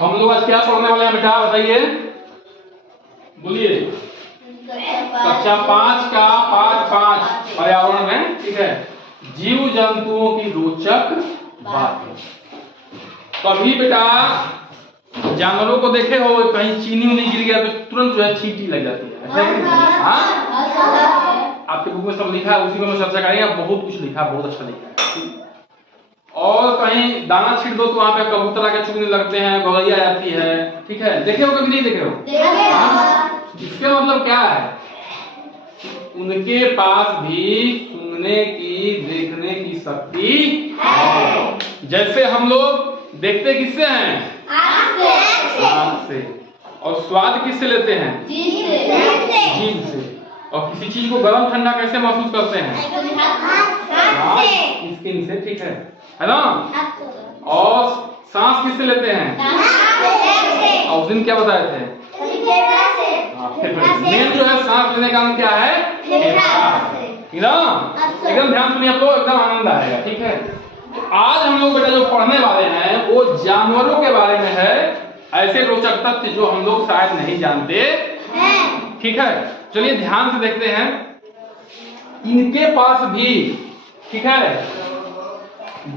हम लोग आज क्या पढ़ने वाले हैं बेटा, बताइए, बोलिए। कक्षा 5 का पाठ 5 पर्यावरण में, ठीक है, जीव जंतुओं की रोचक बातें। कभी बेटा जानवरों को देखे हो कहीं चीनी उनी गिर गया तो तुरंत जो है चींटी लग जाती है, ऐसा है? हाँ, आपके बुक में सब लिखा है, उसी में हम चर्चा करेंगे। बहुत कुछ लिखा, बहुत अच्छा लिखा है। और कहीं दाना छीट दो तो वहां पे कबूतर आके चुगने लगते हैं, गौरैया आती है, ठीक है, देखे हो कभी नहीं देखे हो? इसका मतलब क्या है, उनके पास भी सुनने की, देखने की शक्ति है। जैसे हम लोग देखते किससे हैं? आँख से। और स्वाद किससे लेते हैं? जीभ से। और किसी चीज को गर्म ठंडा कैसे महसूस करते हैं? स्किन से, ठीक है ना? और सांस किससे लेते हैं? और उस दिन क्या बताए थे? मेन जो है सांस लेने का क्या है? ठीक ना? एकदम ध्यान सुनिए, आपको एकदम आनंद आएगा, ठीक है। तो आज हम लोग बेटा जो पढ़ने वाले हैं वो जानवरों के बारे में है, ऐसे रोचक तथ्य जो हम लोग शायद नहीं जानते, ठीक है। चलिए ध्यान से देखते हैं। इनके पास भी, ठीक है,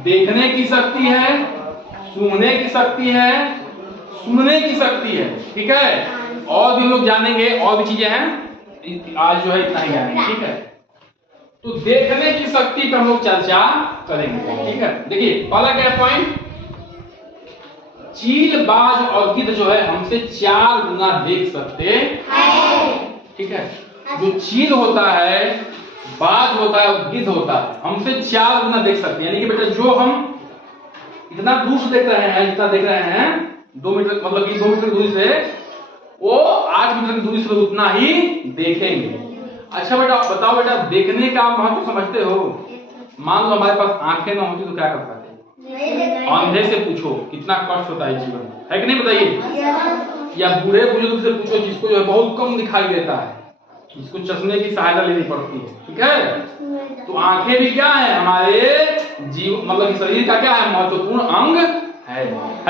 देखने की शक्ति है, सूंघने की शक्ति है, सुनने की शक्ति है, ठीक है। और भी हम लोग जानेंगे, और भी चीजें हैं, आज जो है इतना ही जानेंगे, ठीक है। तो देखने की शक्ति पर हम लोग चर्चा करेंगे, ठीक है। देखिए पहला क्या पॉइंट, चील, बाज और गिद्ध जो है हमसे 4 गुना देख सकते हैं, ठीक है। जो चील होता है, बाज होता है और गिद्ध होता है, हमसे 4 गुना देख सकते हैं। यानी कि बेटा जो हम इतना दूर से देख रहे हैं, जितना देख रहे हैं 2 मीटर, मतलब कि 2 मीटर दूरी से, वो 8 मीटर की दूरी से उतना ही देखेंगे। अच्छा बेटा बताओ, बेटा देखने का महत्व समझते हो? मान लो हमारे पास आंखें ना होती तो क्या कर पाते? अंधे से पूछो कितना कष्ट होता है जीवन, है कि नहीं, बताइए। या बूढ़े बुजुर्ग से पूछो जिसको जो है बहुत कम दिखाई देता है, जिसको चश्मे की सहायता लेनी पड़ती है, ठीक है। तो आंखें भी क्या है, हमारे जीव मतलब शरीर का क्या है, महत्वपूर्ण अंग है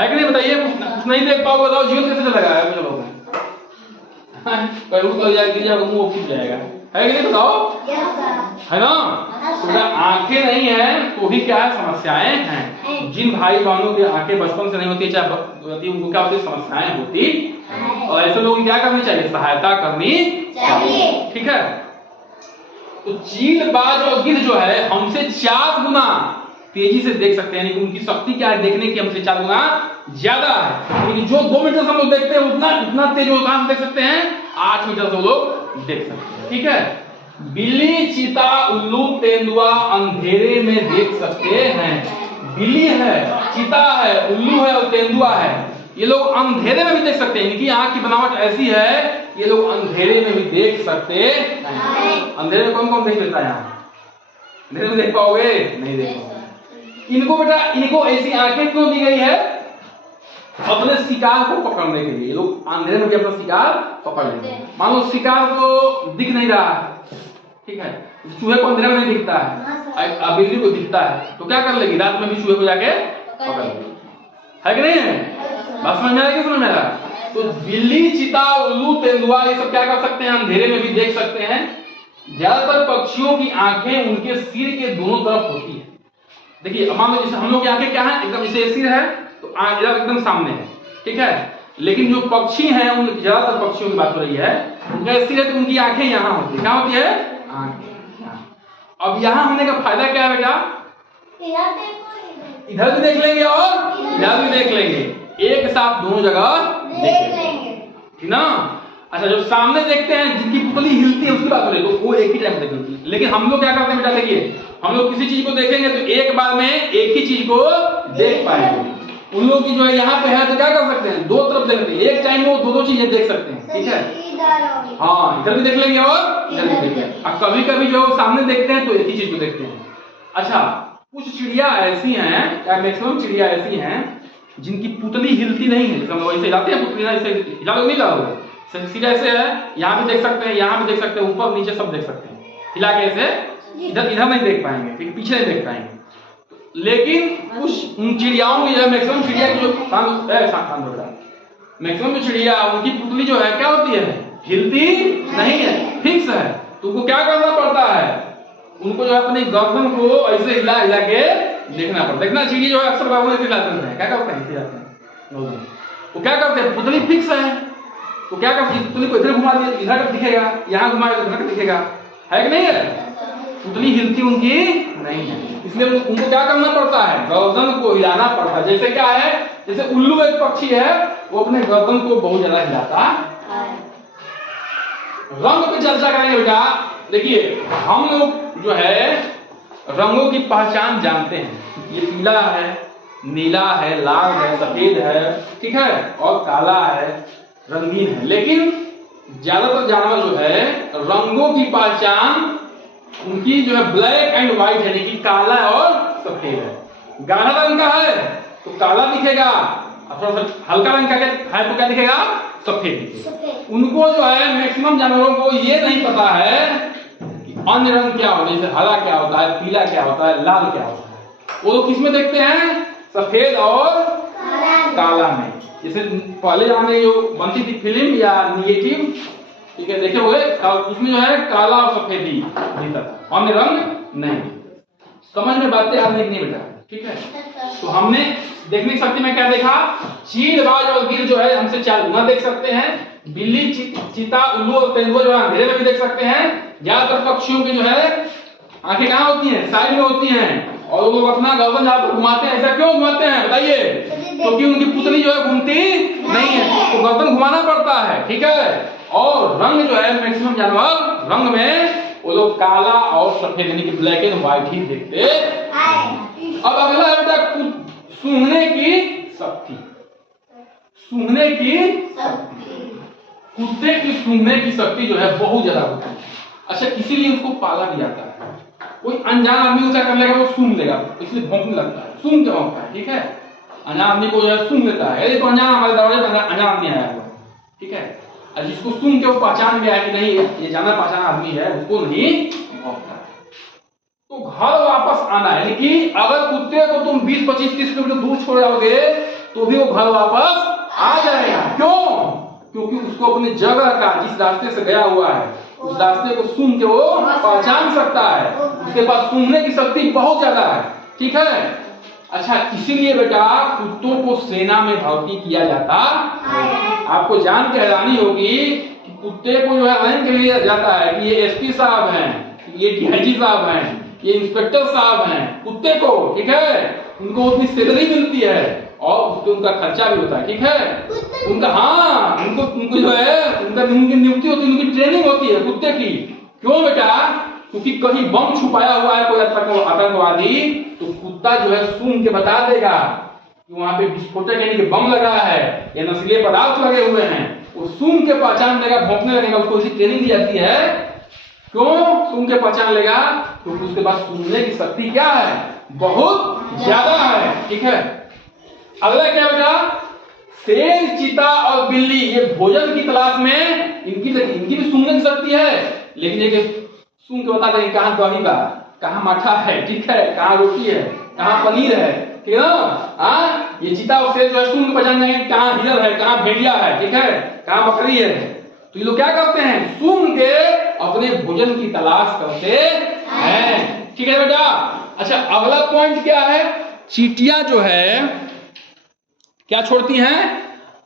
कि नहीं, बताइए। कुछ नहीं देख पाओगे, बताओ जीवन कैसे चलेगा? मुझे लोग मुंह फूट जाएगा, है कि नहीं, बताओ, है ना। तो आंखें नहीं है तो भी क्या है, समस्याएं हैं। जिन भाई बहनों की आंखें बचपन से नहीं होती, चाहे होती, उनको क्या होती, समस्याएं होती, और ऐसे लोगों की क्या करनी चाहिए, सहायता करनी चाहिए, ठीक है। तो चील, बाज और गिद्ध जो है हमसे 4 गुना तेजी से देख सकते हैं, यानी कि उनकी शक्ति क्या है, देखने की हमसे 4 गुना ज्यादा है। यानी जो 2 मीटर से हम लोग देखते हैं उतना तेज वो काम देख सकते हैं, 8 मीटर से वो लोग देख सकते हैं, ठीक है। बिल्ली, चीता, उल्लू, तेंदुआ अंधेरे में देख सकते हैं। बिल्ली है, चीता है, उल्लू है और तेंदुआ है, ये लोग अंधेरे में भी देख सकते हैं। इनकी आंख की बनावट ऐसी है, ये लोग अंधेरे में भी देख सकते हैं। अंधेरे में कौन कौन देख लेता है? यहाँ अंधेरे में देख पाओगे? नहीं देख पाओगे। इनको बेटा, इनको ऐसी आंखें क्यों दी गई है? अपने शिकार को पकड़ने के लिए। ये लोग अंधेरे में भी अपना शिकार पकड़ लेते हैं। मान लो शिकार को दिख नहीं रहा है, ठीक है, चूहे को अंधेरे में नहीं दिखता है, बिल्ली को दिखता है, तो क्या कर लेगी, रात में भी चूहे को जाके पकड़ लेगी, है कि नहीं? बात समझ में आ रही, समझ में आ रहा? तो बिल्ली, चीता, उल्लू, तेंदुआ ये सब क्या कर सकते हैं, अंधेरे में भी देख सकते हैं। ज्यादातर पक्षियों की आंखें उनके सिर के दोनों तरफ होती है। देखिए मान लो जैसे हम लोग की आंखें क्या है, एकदम इसे सिर है तो इधर एकदम सामने है, ठीक है। लेकिन जो पक्षी हैं, उन ज्यादातर पक्षियों की बात हो रही है, उनका सिर है तो उनकी आंखें यहाँ होती है। क्या होती है? आंखें। अब यहाँ होने का फायदा क्या है बेटा, इधर भी देख लेंगे और इधर भी देख लेंगे, एक साथ दोनों जगह देख लेंगे, ठीक ना। अच्छा जो सामने देखते हैं, जिनकी पुतली हिलती है उसकी बात हो रही है, तो वो एक ही टाइम देखेंगे। लेकिन हम लोग क्या करते हैं बेटा, देखिए हम लोग किसी चीज को देखेंगे तो एक बार में एक ही चीज को देख पाएंगे। उन लोग की जो है यहाँ पे है तो क्या कर सकते हैं, 2 तरफ देख सकते हैं, एक टाइम में वो 2 चीजें देख सकते हैं, ठीक है। हाँ इधर भी देख लेंगे और इधर भी देख लेंगे। अब कभी कभी जो सामने देखते हैं तो एक ही चीज को देखते हैं। अच्छा कुछ चिड़िया ऐसी हैं, या मैक्सिमम चिड़िया ऐसी हैं जिनकी पुतली हिलती नहीं है, जैसे हम वैसे हिलाते हैं पुतली, ऐसे हिला नहीं रहा, सीधा ऐसे है, यहाँ भी देख सकते हैं, यहाँ भी देख सकते हैं, ऊपर नीचे सब देख सकते हैं, हिला के ऐसे इधर नहीं देख पाएंगे, ठीक, पीछे नहीं देख पाएंगे। लेकिन कुछ उन चिड़ियाओं की जो है मैक्सिमम चिड़िया की जो मैक्सिमम जो चिड़िया उनकी पुतली जो है क्या होती है, हिलती नहीं है, फिक्स है। तो उनको क्या करना पड़ता है, उनको जो है अपनी गर्दन को ऐसे हिला हिला के देखना पड़ता है। देखना चिड़िया जो है अक्सर बाबू ऐसे हिलाते हैं, क्या करते हैं, ऐसे जाते हैं। वो क्या करते हैं, पुतली फिक्स है तो क्या करते हैं, पुतली को इधर घुमा दिया इधर तक दिखेगा, यहाँ घुमाया तो इधर तक दिखेगा, है कि नहीं है। पुतली हिलती उनकी नहीं है, इसलिए उनको क्या करना पड़ता है, गर्दन को हिलाना पड़ता है। जैसे क्या है, जैसे उल्लू एक पक्षी है, वो अपने गर्दन को बहुत ज्यादा हिलाता है। रंग पे चर्चा करेंगे बेटा। देखिए हम लोग जो है रंगों की पहचान जानते हैं, ये पीला है, नीला है, लाल है, सफेद है, ठीक है, और काला है, रंगीन है। लेकिन ज्यादातर जानवर जो है रंगों की पहचान उनकी जो है ब्लैक एंड व्हाइट है, यानी कि काला और सफेद है। गाढ़ा रंग का है तो काला दिखेगा, थोड़ा सा हल्का रंग का है तो क्या दिखेगा, सफेद दिखेगा। उनको जो है मैक्सिमम जानवरों को ये नहीं पता है कि अन्य रंग क्या होता है, जैसे हरा क्या होता है, पीला क्या होता है, लाल क्या होता है। वो लोग किसमें देखते हैं, सफेद और काला में। जैसे पहले जमाने जो बनती थी फिल्म या निगेटिव, ठीक है, देखे हुए, उसमें जो है काला और सफेद ही दिखता था, अन्य रंग नहीं। समझ में बातें आ रही नहीं बेटा, ठीक है। तो हमने देखने की शक्ति में क्या देखा, चील, बाज और गिर जो है हमसे 4 गुना देख सकते हैं। बिल्ली, चीता, उल्लू और तेंदुआ जो है अंधेरे में भी देख सकते हैं। ज्यादातर पक्षियों की जो है आंखें कहाँ होती हैं, साइड में होती हैं, और वो लोग अपना गर्दन जहाँ पर घुमाते हैं। ऐसा क्यों घुमाते हैं बताइए, क्योंकि उनकी पुतली जो है घूमती नहीं है, तो गर्दन घुमाना पड़ता है, ठीक है। और रंग जो है मैक्सिमम जानवर रंग में वो लोग काला और सफेद यानी कि ब्लैक एंड व्हाइट ही देखते हैं। अब अगला है बेटा सूंघने की शक्ति। सूंघने की शक्ति, कुत्ते की सूंघने की शक्ति जो है बहुत ज्यादा होती है। अच्छा, इसीलिए उसको पाला भी जाता है। कोई अनजान आदमी उसे कर लेगा वो सूंघ लेगा, इसलिए भौंकने लगता है, सूंघ के भौंकता है, ठीक है। अनजान आदमी को जो है सूंघ लेता है, तो अनजान हमारे दरवाजे पर अनजान आदमी आया हुआ, ठीक है, और जिसको सूंघ के वो पहचान गया है कि नहीं ये जाना पहचाना आदमी है, उसको नहीं भौंकता है। तो घर वापस आना है, यानी कि अगर कुत्ते को तुम 20-25-30 किलोमीटर दूर छोड़ जाओगे तो भी वो घर वापस आ जाएगा। क्यों? क्योंकि उसको अपनी जगह का, जिस रास्ते से गया हुआ है उस रास्ते को सूंघ के वो पहचान सकता है। उसके पास सूंघने की शक्ति बहुत ज्यादा है, ठीक है। अच्छा, इसीलिए बेटा कुत्तों को सेना में भर्ती किया जाता है। आपको जान के हैरानी होगी कि कुत्ते को जो है लाइन के लिए जाता है कि ये एसपी साहब हैं, ये डीआईजी साहब हैं, ये इंस्पेक्टर साहब हैं। कुत्ते को, ठीक है, उनको उतनी सैलरी मिलती है और उसके उनका खर्चा भी होता है, ठीक है। उनका उनको जो है उनकी नियुक्ति होती है, उनकी ट्रेनिंग होती है कुत्ते की। क्यों बेटा? क्योंकि कहीं बम छुपाया हुआ है कोई आतंकवादी, तो कुत्ता जो है सूंघ के बता देगा कि वहां पे विस्फोटक यानी कि बम लगा है या नशीले पदार्थ लगे हुए हैं। वो सूंघ के पहचान देगा, भौंकने लगेगा। उसको ऐसी ट्रेनिंग दी जाती है। क्यों सूंघ के पहचान लेगा? क्योंकि उसके पास सूंघने की शक्ति क्या है, बहुत ज्यादा है, ठीक है। अगला क्या बेटा? शेर, चीता और बिल्ली ये भोजन की तलाश में इनकी भी सूंघने की शक्ति है, लेकिन ये सूंघ के बता देंगे कहाँ दही बा, कहाँ माठा है, ठीक है, कहाँ रोटी है, कहाँ पनीर है, ठीक है ना। ये चीता और शेर जो है सूंघ के पहचान जाएंगे कहाँ हिरन है, कहाँ भेड़िया है, ठीक है, कहाँ बकरी है। तो ये लोग क्या करते हैं, सूंघ के अपने भोजन की तलाश करते हैं, ठीक है बेटा। अच्छा, अगला पॉइंट क्या है? चींटियां जो है क्या छोड़ती हैं?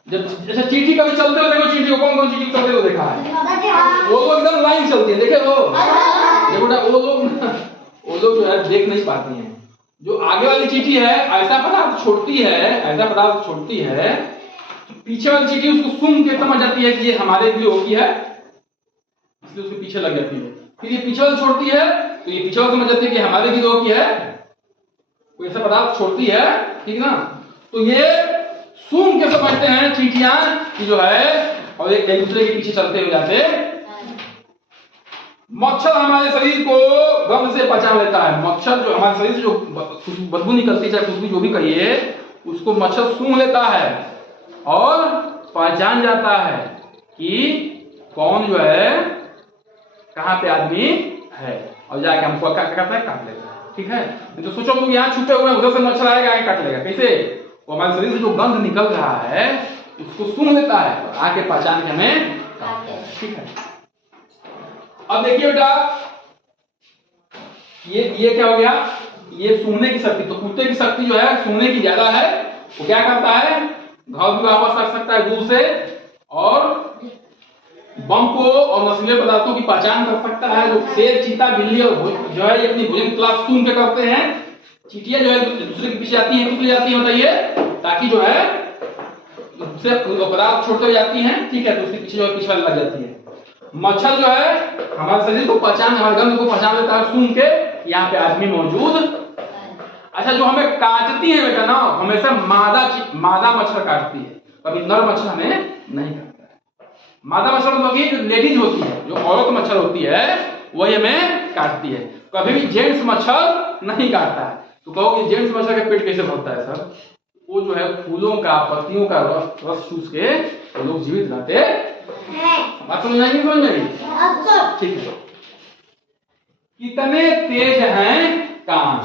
जब अच्छा चींटी कभी चलते हो देखो, चींटी को कौन चींटी चलते हो देखा है? वो लोग एकदम लाइन चलती है, देखे वो देखो ना, वो लोग जो है देख नहीं पाती हैं। जो आगे वाली चींटी है ऐसा पदार्थ छोड़ती है, पीछे वाली चींटी उसको सूंघ के समझ जाती है कि ये हमारे लिए होती है, इसलिए उसके पीछे लग जाती है। फिर ये पीछे वाली छोड़ती है तो ये पीछे वाली समझ जाती है कि हमारे लिए होती है, कोई ऐसा पदार्थ छोड़ती है, ठीक ना। तो ये सूंघ के समझते हैं चींटियां कि जो है, और एक दूसरे के पीछे चलते हुए जाते। मच्छर हमारे शरीर को गंध से पहचान लेता है। मच्छर जो हमारे शरीर से जो बदबू निकलती है, चाहे खुशबू जो भी कहिए, उसको मच्छर सूंघ लेता है और पहचान जाता है कि कौन जो है कहाँ पे आदमी है, और जाके हमको क्या करता है, काट लेता है। ठीक है। तो सोचो तुम यहाँ छुपे हुए हैं, उधर से मच्छर आएगा आगे काट लेगा, कैसे? वो हमारे शरीर से जो गंध निकल रहा है उसको सूंघ लेता है और आके पहचान के हमें काटता है, ठीक है। अब देखिए बेटा, ये क्या हो गया, ये सूंघने की शक्ति। तो कुत्ते की शक्ति जो है सूंघने की ज्यादा है, वो क्या करता है, घाव भी वापस रख सकता है दूर से, और बम को और नशीले पदार्थों की पहचान कर सकता है। जो शेर, चीता, बिल्ली और जो है ये अपनी भोजन तलाश सूंघ के करते हैं। चींटियां जो है दूसरे के पीछे आती है, किस लिए आती है बताइए, ताकि जो है उससे पदार्थ छोड़ते जाती हैं, ठीक है, तो उसके पीछे जो है पीछे लग जाती है। मच्छर जो है हमारे शरीर को पहचान, हमारे गंध को पहचान लेता है सूंघ के, यहाँ पे आदमी मौजूद। अच्छा, जो हमें काटती है बेटा ना, हमेशा मादा मच्छर काटती है, कभी नर मच्छर हमें नहीं काटता है। मादा मच्छर मतलब कि जो लेडीज होती है, जो औरत मच्छर होती है, वही हमें काटती है। कभी भी जेंट्स मच्छर नहीं काटता है। तो कहोगे जेंट्स मच्छर का पेट कैसे भरता है सर? वो जो है फूलों का, पत्तियों का रस चूस के वो लोग जीवित रहते हैं। बात समझ नहीं समझ में? ठीक है। कितने तेज हैं कान?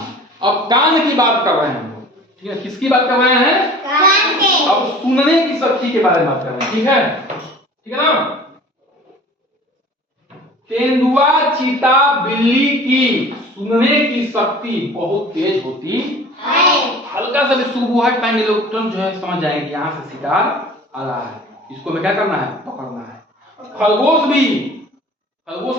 अब कान की बात कर रहे हैं हम, ठीक है। किसकी बात कर रहे हैं? कान की। अब सुनने की शक्ति के बारे में बात कर रहे हैं, ठीक है, ठीक है ना। तेंदुआ, चीता, बिल्ली की सुनने की शक्ति बहुत तेज होती है। हल्का सा भी सुबुहाट पाएंगे लोग तुरंत जो है समझ जाएंगे यहाँ से शिकार आ रहा है, इसको हमें क्या करना है, पकड़ना है। खरगोश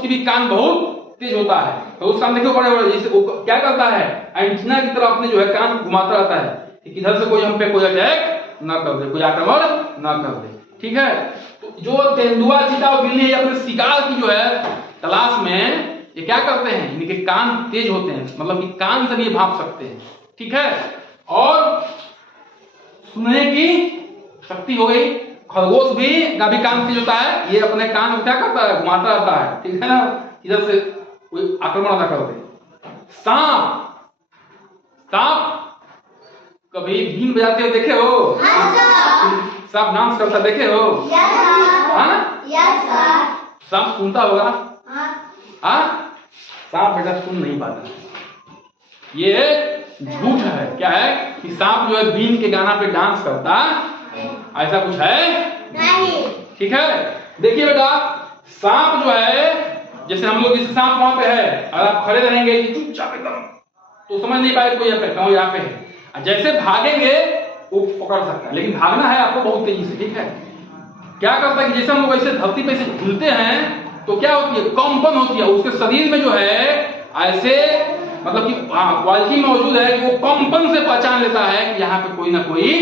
की भी कान बहुत तेज होता है। खरगोश कान देखो बड़े बड़े, जैसे वो क्या करता है, एंटीना की तरह अपने जो है कान घुमाता रहता है कि किधर से कोई हम पे कोई अटैक न कर दे, कोई आक्रमण न कर दे, ठीक है। तो जो तेंदुआ, चीता और बिल्ली अपने शिकार की जो है तलाश में ये क्या करते हैं, इनके कान तेज होते हैं, मतलब कि कान से भी भाप सकते हैं, ठीक है। और सुनने की शक्ति हो गई। खरगोश भी का भी कान तेज होता है, ये अपने कान को क्या करता है, घुमाता रहता है, ठीक है ना, इधर से कोई आक्रमण ना कर दे। सांप कभी बीन बजाते हुए देखे हो? सांप डांस करता देखे हो? सांप सुनता होगा? सांप बेटा सुन नहीं पाता, ये झूठ है। क्या है कि सांप जो है बीन के गाना पे डांस करता, ऐसा कुछ है नहीं, ठीक है। देखिए बेटा, सांप जो है, जैसे हम लोग जैसे सांप वहां पे है, अगर आप खड़े रहेंगे चुपचाप एकदम, तो समझ नहीं पाए कोई यहाँ पे है। जैसे भागेंगे वो पकड़ सकता है, लेकिन भागना है आपको बहुत तेजी से, ठीक है। क्या करता है कि जैसे हम लोग ऐसे धरती पे से झूलते हैं तो क्या होती है, कंपन होती है उसके शरीर में, जो है ऐसे मतलब कि क्वालिटी मौजूद है कि वो कंपन से पहचान लेता है कि यहाँ पे कोई ना कोई,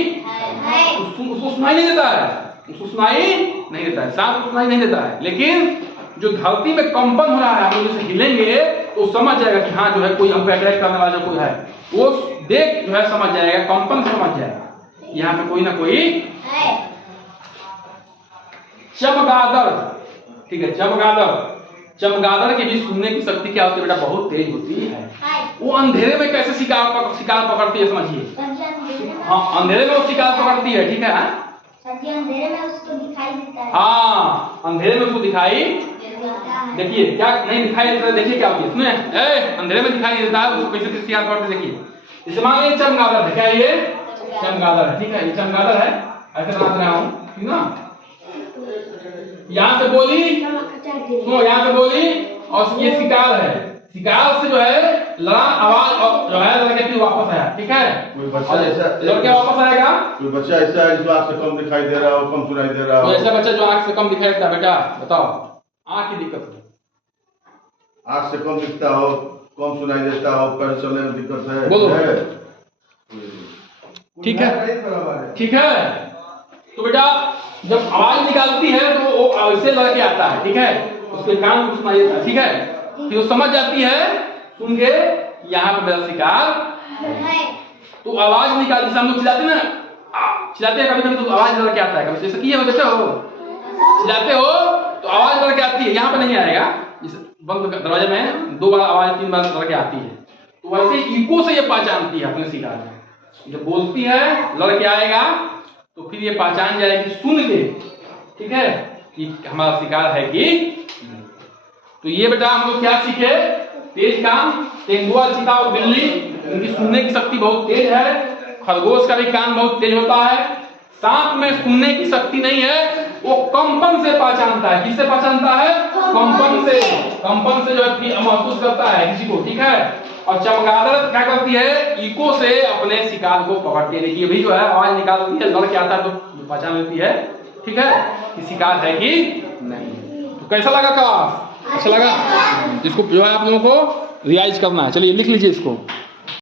उसको सुनाई नहीं देता है, उसको सुनाई नहीं देता है, सांप को सुनाई नहीं देता है। लेकिन जो धरती में कंपन हो रहा है, हम लोग जैसे हिलेंगे तो समझ जाएगा कि हाँ जो है कोई हम पे अटैक करने वाला कोई है, वो देख जो है समझ जाएगा, कंपन से समझ जाएगा यहाँ पे कोई ना कोई है। चमगादड़, ठीक है, चमगादड़ की भी सुनने की शक्ति क्या होती है बेटा, बहुत तेज होती है। वो अंधेरे में कैसे शिकार पकड़ती है समझिए। हाँ, अंधेरे में वो शिकार पकड़ती है, ठीक है। अंधेरे में उसको दिखाई देता है। हाँ, अंधेरे में उसको दिखाई, देखिए क्या नहीं दिखाई देता है, देखिए क्या होती है इसमें, अंधेरे में दिखाई नहीं देता है, उसको कैसे शिकार पकड़ते देखिए। जैसे मान लीजिए चमगादड़ है, क्या ये चमगादड़ है, ठीक है, ये चमगादड़ है, ऐसे बना रहा हूँ, ठीक ना। यहाँ से बोली, सुनो, यहाँ से बोली और ये शिकार है, शिकार से जो है लड़ा, आवाज और जो है लड़के वापस आया, ठीक है। कोई बच्चा ऐसा लड़के वापस आएगा, कोई बच्चा ऐसा है जो आँख से कम दिखाई दे रहा हो, कम सुनाई दे रहा हो, ऐसा बच्चा जो आँख से कम दिखाई देता है, बेटा बताओ आँख की दिक्कत है, आँख से कम दिखता हो, कम सुनाई देता हो, पैर चलने में दिक्कत है, बोलो, ठीक है, ठीक है। तो बेटा जब आवाज निकालती है तो वो ऐसे लड़के आता है, ठीक है, उसके कान को सुनाई देता है, ठीक है, फिर वो समझ जाती है सुन के यहाँ पे मेरा शिकार है, तो आवाज निकाल, जैसे हम लोग चिल्लाते हैं ना, चिल्लाते हैं कभी कभी तो आवाज लड़के आता है, कभी जैसे किए हो देखते हो, चिल्लाते हो तो आवाज लड़के आती है, यहाँ पे नहीं आएगा, जैसे बंद दरवाजे में 2 बार आवाज 3 बार लड़के आती है, तो वैसे इको से ये पहचानती है अपने शिकार में, जब बोलती है लड़के आएगा तो फिर ये पहचान जाएगी सुन के, ठीक है, कि हमारा शिकार है कि। तो ये बेटा हम लोग क्या सीखे, तेज कान तेंदुआ, चीता और बिल्ली, इनकी सुनने की शक्ति बहुत तेज है। खरगोश का भी कान बहुत तेज होता है। सांप में सुनने की शक्ति नहीं है, वो कंपन से पहचानता है। किससे पहचानता है? कंपन से। कंपन से जो है महसूस करता है किसी को, ठीक है। और चमगादड़ क्या करती है? इको से अपने शिकार को पकड़ती है। देखिए अभी जो है आवाज निकालती है, लड़ के आता है तो पहचान लेती है, ठीक है, कि शिकार है कि नहीं। तो कैसा लगा क्लास? अच्छा लगा? इसको जो है आप लोगों को रिवाइज करना है। चलिए लिख लीजिए इसको।